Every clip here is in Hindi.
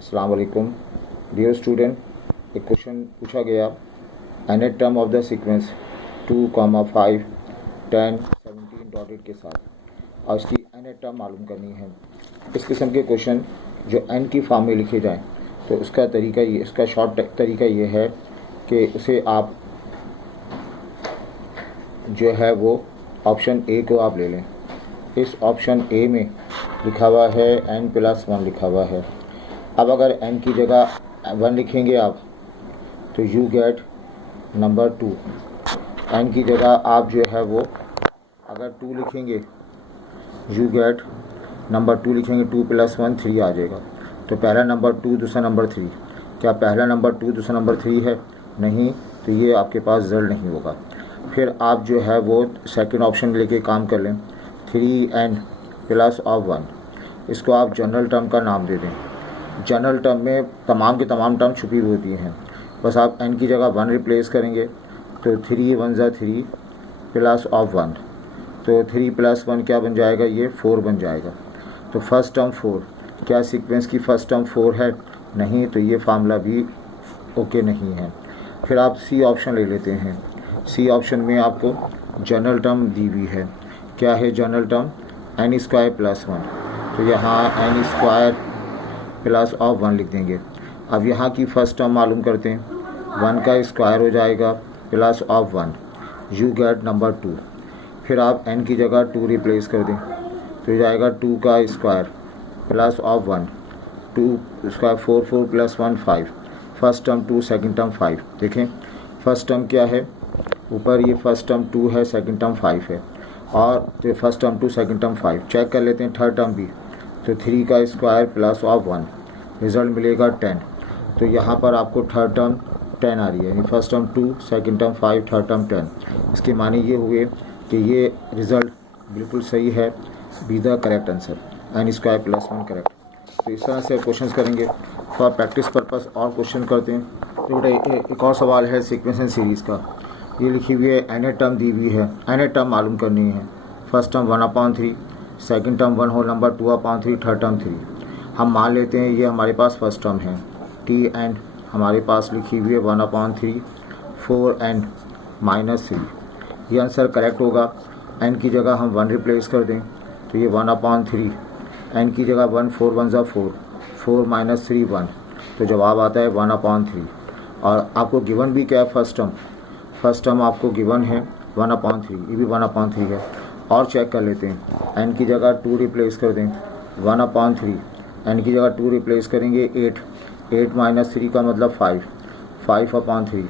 अस्सलाम वालेकुम डियर स्टूडेंट। एक क्वेश्चन पूछा गया, nth term of the sequence 2, 5, 10, 17 dotted के साथ और इसकी nth टर्म मालूम करनी है। इस किस्म के क्वेश्चन जो n की फॉर्म में लिखे जाएं तो उसका तरीका ये, इसका शॉर्ट तरीका ये है कि उसे आप जो है वो ऑप्शन ए को आप ले लें। इस ऑप्शन ए में लिखा हुआ है n+1 लिखा हुआ है। अब अगर n की जगह 1 लिखेंगे आप तो यू गेट नंबर 2। n की जगह आप जो है वो अगर 2 लिखेंगे यू गेट नंबर 2 लिखेंगे, 2 + 1 3 आ जाएगा। तो पहला नंबर 2 दूसरा नंबर 3। क्या पहला नंबर 2 दूसरा नंबर 3 है? नहीं, तो ये आपके पास रिजल्ट नहीं होगा। फिर आप जो है वो सेकंड ऑप्शन लेके काम कर लें, 3n+1। इसको आप जनरल टर्म का नाम दे दें। जनरल टर्म में तमाम के तमाम टर्म छुपी हुई होती हैं, बस आप n की जगह 1 रिप्लेस करेंगे तो 3 × 1 = 3 +1। तो 3 + 1 क्या बन जाएगा? ये 4 बन जाएगा। तो फर्स्ट टर्म 4। क्या सीक्वेंस की फर्स्ट टर्म 4 है? नहीं, तो ये फार्मूला भी ओके नहीं है। फिर आप सी ऑप्शन ले लेते हैं। सी ऑप्शन में आपको जनरल टर्म दी हुई है। क्या है जनरल टर्म? n² + 1। तो यहाँ n² +1 लिख देंगे। अब यहाँ की फर्स्ट टर्म मालूम करते हैं, 1 का स्क्वायर हो जाएगा +1, यू गेट नंबर 2। फिर आप n की जगह 2 रिप्लेस कर दें तो जाएगा 2 का square +1, 2 square 4, 4 + 1 5। First term 2, second term 5। देखें फर्स्ट टर्म क्या है, ऊपर ये फर्स्ट टर्म 2 है, सेकंड टर्म 5 है, और तो first term 2 second term 5। Check कर लेते हैं थर्ड टर्म भी। तो 3 का स्क्वायर +1, रिज़ल्ट मिलेगा 10। तो यहाँ पर आपको थर्ड टर्म 10 आ रही है, यानी first term 2 second term 5 third term 10। इसके माने ये हुए कि ये रिज़ल्ट बिल्कुल सही है, be the correct answer, n² +1 correct. तो इस तरह से क्वेश्चंस करेंगे। फॉर प्रैक्टिस पर्पस और क्वेश्चन करते हैं। तो बेटा एक और सवाल है सीक्वेंस एंड सीरीज़ का। ये लिखी हुई है nth टर्म दी हुई है, nth टर्म मालूम करनी है। First term 1/3, second term 1 whole number 2/3, third term 3। हम मान लेते हैं ये हमारे पास फर्स्ट टर्म है, Tn हमारे पास लिखी हुई है 1/3 4n - 3। ये आंसर करेक्ट होगा। n की जगह हम 1 रिप्लेस कर दें तो ये 1/3, n की जगह 1, 4 × 1 = 4, 4 - 3 1। तो जवाब आता है 1/3। और आपको गिवन भी क्या है? फर्स्ट टर्म आपको गिवन है 1/3, ये भी 1/3 है। और चेक कर लेते हैं, n की जगह 2 रिप्लेस कर दें 1/3, n की जगह 2 रिप्लेस करेंगे 8, 8 - 3 का मतलब 5, 5/3।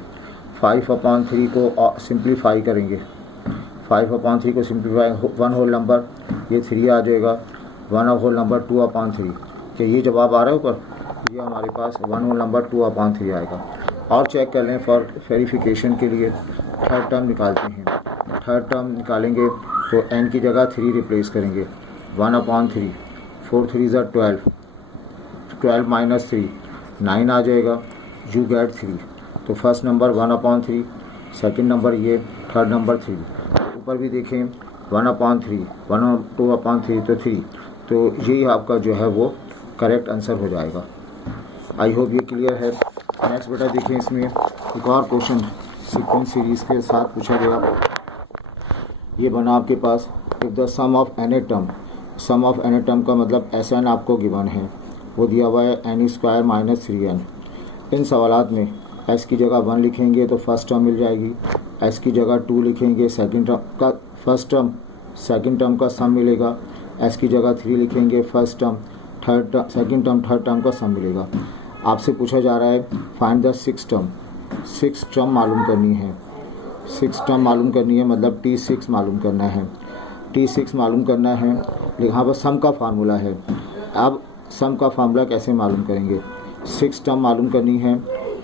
5/3 को सिंप्लीफाई करेंगे, 5/3 को सिंप्लीफाई 1 होल नंबर ये 3 आ जाएगा, 1 होल नंबर 2/3। क्या ये जवाब आ रहा है ऊपर? ये हमारे पास 1 होल नंबर 2/3 आएगा। और चेक कर लें फॉर वेरिफिकेशन के लिए थर्ड टर्म निकालते हैं। थर्ड टर्म निकालेंगे तो n की जगह 3 रिप्लेस करेंगे, 1/3, 4 3 = 12, 12 - 3 9 आ जाएगा, यू गेट 3। तो फर्स्ट नंबर 1/3, सेकंड नंबर ये, थर्ड नंबर 3। ऊपर भी देखें 1/3, 1 2/3 तो 3। तो यही आपका जो है वो करेक्ट आंसर हो जाएगा। आई होप ये क्लियर है। नेक्स्ट बेटा देखें, इसमें एक और क्वेश्चन सीक्वेंस सीरीज़ के साथ पूछा गया। ये बना आपके पास, if the sum of nth term, sum of nth term का मतलब Sn आपको गिवन है, वो दिया हुआ है n² - 3n। इन सवालात में s की जगह 1 लिखेंगे तो फर्स्ट टर्म मिल जाएगी, s की जगह 2 लिखेंगे सेकंड टर्म का फर्स्ट टर्म सेकंड टर्म का सम मिलेगा, s की जगह 3 लिखेंगे first term third term second term third term का सम मिलेगा। आपसे पूछा जा रहा है find the six term. Six term मालूम करनी है, सिक्स टर्म मालूम करनी है, मतलब T6 मालूम करना है। T6 मालूम करना है, यहाँ पर सम का फार्मूला है। अब सम का फार्मूला कैसे मालूम करेंगे? 6 टर्म मालूम करनी है,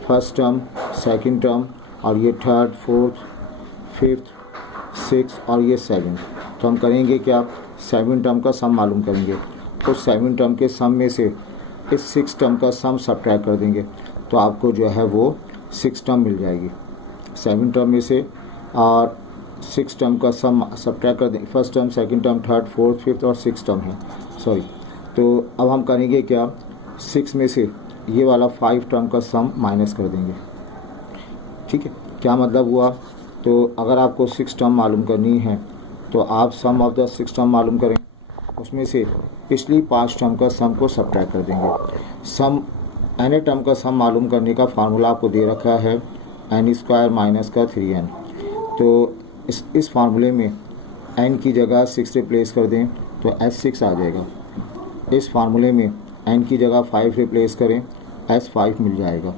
फर्स्ट टर्म सेकंड टर्म और ये थर्ड फोर्थ फिफ्थ 6 और ये 7। तो हम करेंगे क्या? 7 टर्म का सम मालूम करेंगे। तो 7 टर्म के सम में से इस 6 टर्म का सम सब्ट्रैक्ट कर देंगे तो आपको जो है वो 6 टर्म मिल जाएगी। 7 टर्म में से और 6 टर्म का सम सब्ट्रैक्ट कर देंगे, first term second term third fourth fifth और 6 टर्म है, सॉरी। तो अब हम करेंगे क्या? 6 में से ये वाला 5 टर्म का सम माइनस कर देंगे। ठीक है, क्या मतलब हुआ? तो अगर आपको 6 टर्म मालूम करनी है तो आप सम ऑफ द 6 टर्म मालूम करें, उसमें से पिछली 5 टर्म का सम को सब्ट्रैक्ट कर देंगे। सम एन टर्म का सम मालूम करने का फार्मूला आपको दे रखा है एन स्क्वायर माइनस का 3n। तो इस फार्मूले में n की जगह 6 रिप्लेस कर दें तो S6 आ जाएगा। इस फार्मूले में n की जगह 5 रिप्लेस करें S5 मिल जाएगा।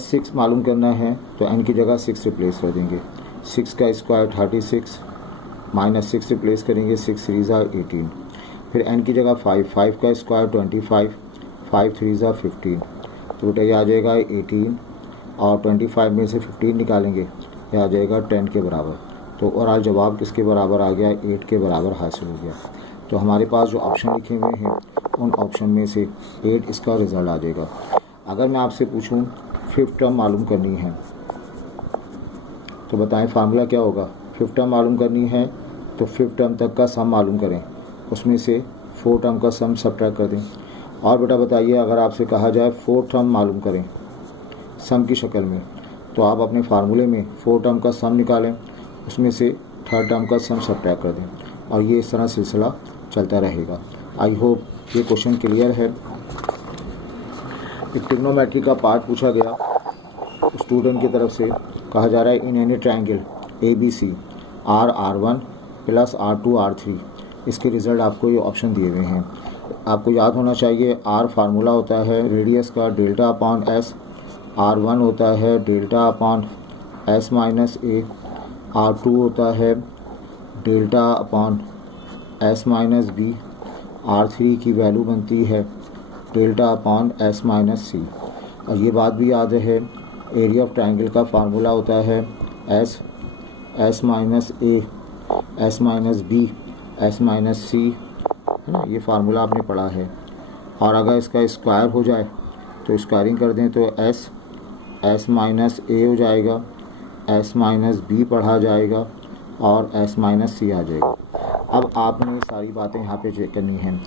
6 मालूम करना है तो n की जगह 6 रिप्लेस कर देंगे। 6 का स्क्वायर 36 माइनस 6 रिप्लेस करेंगे, 6 3 ज़ा 18। फिर n की जगह 5 का स्क्वायर 25, 5 3 ज़ा 15। तो बेटा ये आ जाएगा 18 और 25 में से 15 निकालेंगे, ये आ जाएगा 10 के बराबर। तो ओवरऑल जवाब किसके बराबर आ गया? 8 के बराबर हासिल हो गया। तो हमारे पास जो ऑप्शन लिखे हुए हैं उन ऑप्शन में से 8 इसका रिज़ल्ट आ जाएगा। अगर मैं आपसे पूछूं 5th टर्म मालूम करनी है तो बताएं फार्मूला क्या होगा? 5th टर्म मालूम करनी है तो 5th टर्म तक का सम मालूम करें, उसमें से 4 टर्म का सम सब्ट्रैक्ट कर दें। और बेटा बताइए, अगर आपसे कहा जाए 4 टर्म मालूम करें सम की शक्ल में, तो आप अपने फार्मूले में 4 टर्म का सम निकालें, उसमें से 3rd टर्म का सम सब्ट्रैक्ट कर दें, और ये इस तरह सिलसिला चलता रहेगा। आई होप ये क्वेश्चन क्लियर है। एक ट्रिग्नोमेट्री का पार्ट पूछा गया स्टूडेंट की तरफ से, कहा जा रहा है in any triangle ABC R1 plus R2 R3, इसके रिज़ल्ट आपको ये ऑप्शन दिए हुए हैं। आपको याद होना चाहिए R फार्मूला होता है रेडियस का डेल्टा अपॉन S, R1 होता है delta upon S minus A, R2 होता है delta upon S minus B, R3 की वैल्यू बनती है delta upon S minus C। और ये बात भी याद है एरिया ऑफ ट्रायंगल का फार्मूला होता है S minus A, S minus B, S minus C, है ना, ये फार्मूला आपने पढ़ा है। और अगर इसका स्क्वायर हो जाए तो स्क्वायरिंग कर दें तो S माइनस A हो जाएगा, S माइनस B पढ़ा जाएगा और S माइनस C आ जाएगा। अब आपने सारी बातें यहाँ पे चेक करनी हैं।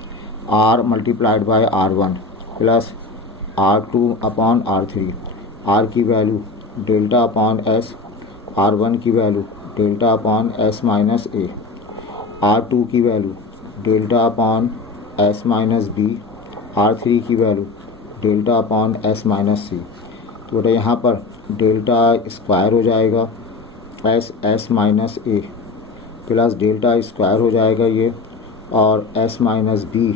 R multiplied by R1 plus R2 upon R3, R की value delta upon S, R1 की value delta upon S minus A, R2 की value delta upon S minus B, R3 की value delta upon S minus C। तो बेटा यहाँ पर डेल्टा स्क्वायर हो जाएगा S minus A plus delta square हो जाएगा ये, और S माइनस B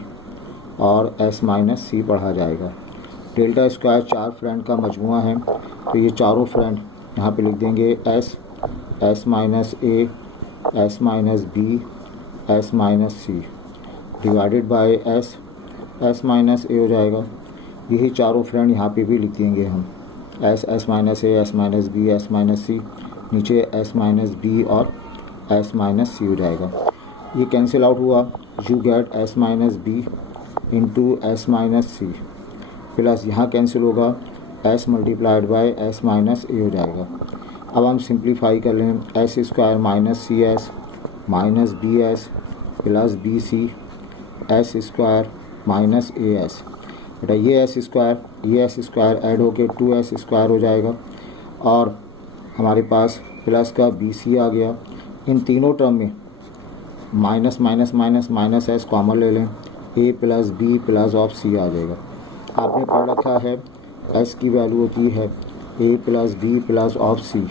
और S माइनस C पढ़ा जाएगा। डेल्टा स्क्वायर 4 फ्रेंड का मजमुआ है, तो ये चारों फ्रेंड यहाँ पे लिख देंगे S minus A, S minus B, S minus C divided by S minus A हो जाएगा। यही चारों फ्रेंड यहाँ पे भी लिख देंगे हम S minus A, S minus B, S minus C, नीचे S माइनस B और S माइनस C हो जाएगा। ये कैंसिल आउट हुआ, you get S minus B into S minus C plus यहाँ कैंसिल होगा S multiplied by S minus A हो जाएगा। अब हम सिंप्लीफाई कर लें, S square minus CS minus BS plus BC, S square minus AS। बेटा ये S स्क्वायर ऐड होके 2S स्क्वायर हो जाएगा, और हमारे पास प्लस का BC आ गया। इन तीनों टर्म में minus minus minus minus S common ले लें, A plus B plus of C आ जाएगा। आपने पढ़ रखा है S की वैल्यू होती है A plus B plus of C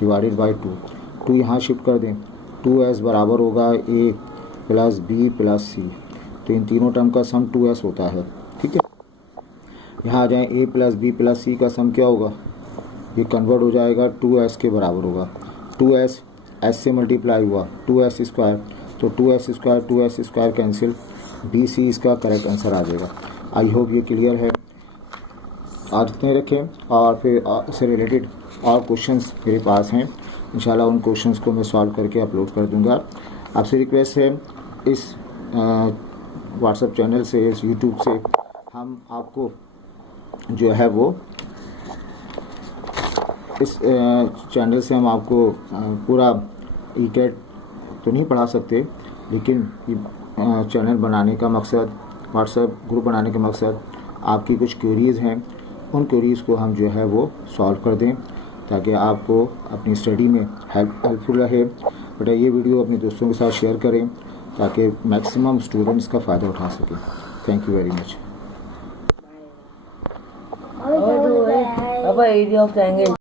divided by 2 यहाँ शिफ्ट कर दें, 2S बराबर होगा A plus B plus C। तो इन तीनों टर्म का सम 2S होता है। ठीक है, यहाँ आ जाएँ A plus B plus C का सम क्या होगा? ये कन्वर्ट हो जाएगा 2S के बराबर होगा। 2S S से मल्टीप्लाई हुआ 2S स्क्वायर, तो 2S स्क्वायर कैंसिल, BC इसका करेक्ट आंसर आ जाएगा। आई होप ये क्लियर है। आज इतने रखें, और फिर इससे रिलेटेड और क्वेश्चंस मेरे पास हैं, इंशाल्लाह उन क्वेश्चंस को मैं सॉल्व करके अपलोड कर दूंगा। आपसे रिक्वेस्ट है इस व्हाट्सएप चैनल से, इस यूट्यूब से हम आपको जो है वो इस चैनल से हम आपको पूरा ECAT तो नहीं पढ़ा सकते, लेकिन चैनल बनाने का मकसद व्हाट्सएप ग्रुप बनाने का मकसद आपकी कुछ क्वेरीज़ हैं, उन क्वेरीज़ को हम जो है वो सॉल्व कर दें ताकि आपको अपनी स्टडी में हेल्पफुल रहे। बेटा ये वीडियो अपने दोस्तों के साथ शेयर करें ताकि मैक्सिमम स्टूडेंट्स का फ़ायदा उठा सकें। Thank you very much. अब एरिया ऑफ ट्रायंगल